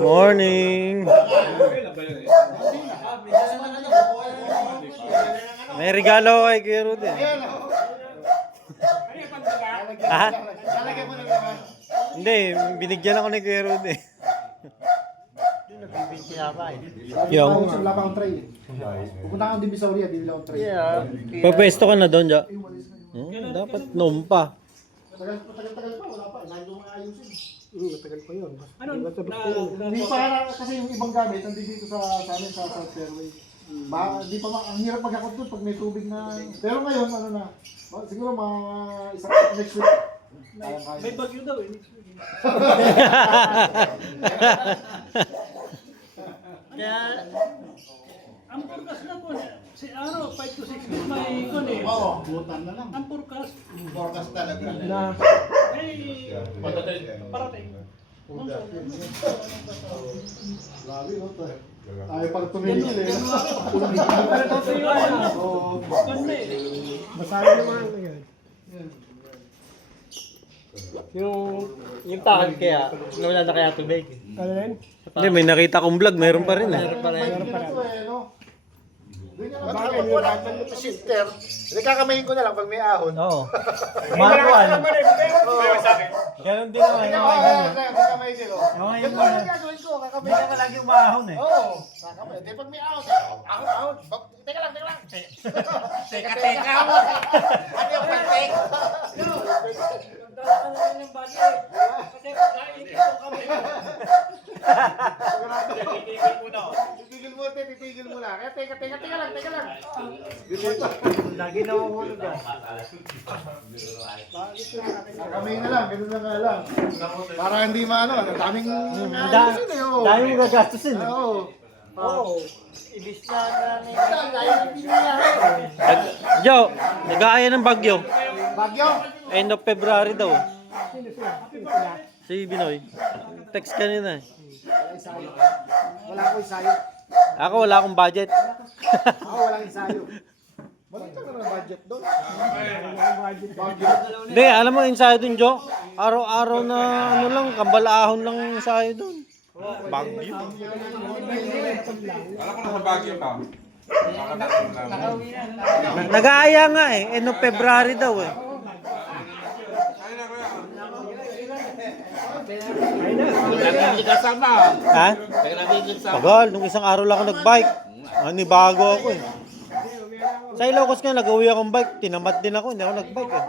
Morning. May regalo kay Kuya Rudy. Ha? Hindi, binigyan ako ni Kuya Rudy. Yung Wala pa akong tray. Pupunta kang Divisoria, di nila akong tray. pagpwesto ka na doon, Ja. Dapat noon pa. Tagal pa, wala pa. Lagi ko mga ayusin. Matagal pa yun. Ano? Hindi pa kasi yung ibang gamit, nandito dito sa amin, sa South Fairway. Di pa ang hirap magkakot doon pag may tubig na. Pero ngayon, ano na, siguro mga isang next week. May bagyo daw eh. Kaya, Ang forecast na po, si araw 5 to 6 weeks may ikon eh. Oo, butan na lang. Ang forecast, Forecast talaga. ay parating. Grabe, no? Tayo pala tumigil eh. Oo. Ganda eh. basahin naman ngayon. Yung takal kaya, wala na kaya tubig. Ano yan? Hindi, may nakita kong vlog, mayroon pa rin eh. Meron pa rin. Bakit yung nandun yung shifter? Hindi kakamayin ko na lang pag may ahon. Oo. Manual. Ganon din naman. Kakamayin ko. Yan mo lang gagawin ko. Kakamayin ko. lagi umahon eh. Oo. Kakamayin. Di pag may ahon. Ahon. Teka lang. Teka. Ano yung pantek? Magdala ka na lang ng budget. Kasi pagkain ko kami. Titigil mo na. Kaya teka lang. Lagi nahuhulog ah. Kakamayin na lang. Ganun na nga lang. Para hindi maano. Ang daming ayusin eh. Oo. Dahil mo gagastusin eh. Oo. Oo. Ibis na Jo, nag-aaya ng bagyo. Bagyo. End of February daw. Si Binoy. Text kanina eh. Wala akong ensayo. Ako wala akong budget. Ako walang ensayo. Bakit ka na budget doon? Bagyo. Hindi, alam mo ensayo dun, Jo. Araw-araw na ano lang, kambalahon lang yung ensayo dun. Bagyo. Alam ko nasa Baguio ka. Nag-aaya nga eh. End of February daw eh. Ha? Tagal, nung isang araw lang ako nag-bike. Bago ako eh. Sa Ilocos nga, nag-uwi akong bike. Tinamat din ako, hindi ako nag-bike eh.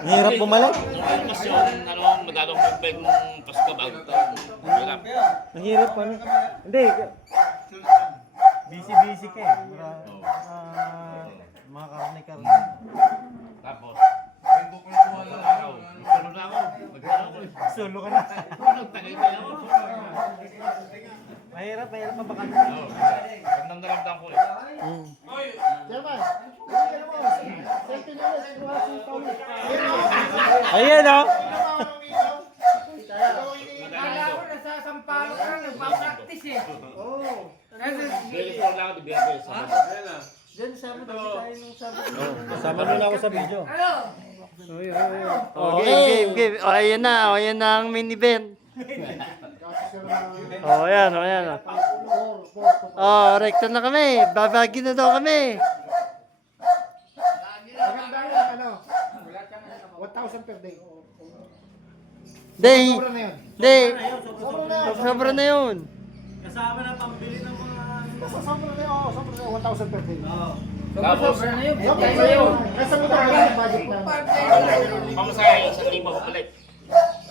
Ang hirap bumalik. Ang hirap ano. Hindi. Busy ka eh. Mga karne-karne. Tapos, Solo ka na. Mahirap mabaka. gandang dalamdam ko eh. Chairman. Ayan o. Kala ko nasasampalo ka lang, nagpa-practice eh. Bilis ko lang ako di biyabes. Diyan sabi tayo nung sabi. Kasama mo na ako sa video. Game. O, ayan na ang main event. Ayan. Rekta na kami. Babagi na daw kami. Maganda yun, ano? 1,000 per day. Day. Sobra na yun. Day. Sobra na yun. Sobra na yun. Kasama na pambili ng mga... Sobra na yun. 1,000 per day. Tapos, Sobra na yun. Kasi mo talaga yung budget na. pamasahe sa libo ko balik.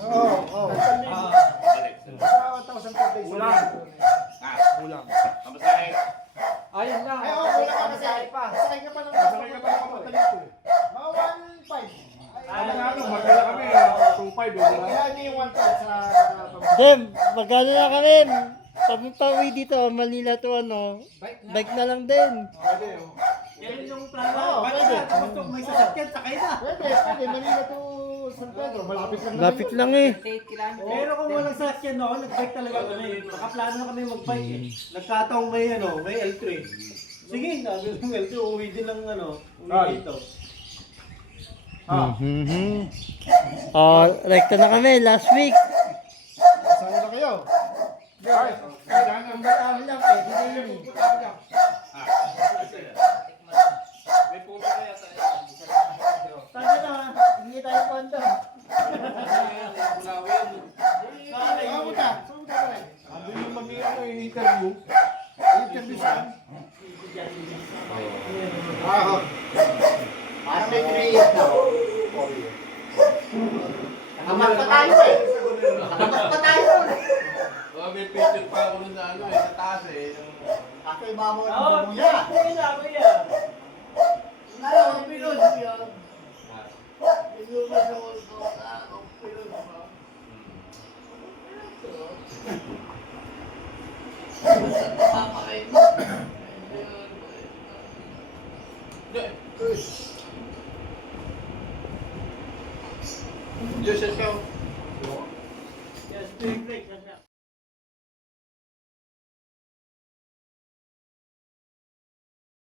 Oo. Balik. 1,000 per day. Kulang. Pamasahe. Ayun na. Ay, oo, kulang ka kasi. Sakay ka pa ng mga dito. Mga 1,500. Magkala kami, 2.5 Kaya niyo yung 1,500 sa... Dem, magkano na kami? Pag-pauwi dito, Manila to ano, bike na lang din. Yan yung plano. Oo, pwede. Gusto may sasakyan, sakay na. Pwede. Manila to San Pedro. Malapit lang. Lapit lang eh. Pero kung walang sasakyan noon, nag-bike talaga kami. Nakaplano na kami mag-bike eh. Nagkataong may L3. Sige, sabi ng Melto, uwi din ng ano, Ay. uwi dito. Rekta na kami last week. Saan na kayo? Ay, Ang batawin lang, pwede na yun eh. May puso kaya sa Tanda na, hindi tayo kondo. Saan mo ka? ando yung ano yung interview. Interview saan? Parang may 3 years na. Nakamas pa tayo eh. Nakamas pa tayo. May picture pa ako nun sa ano eh, sa taas eh. Ako ibabaw ng bumuya. Diyos siya. Yes, break, break.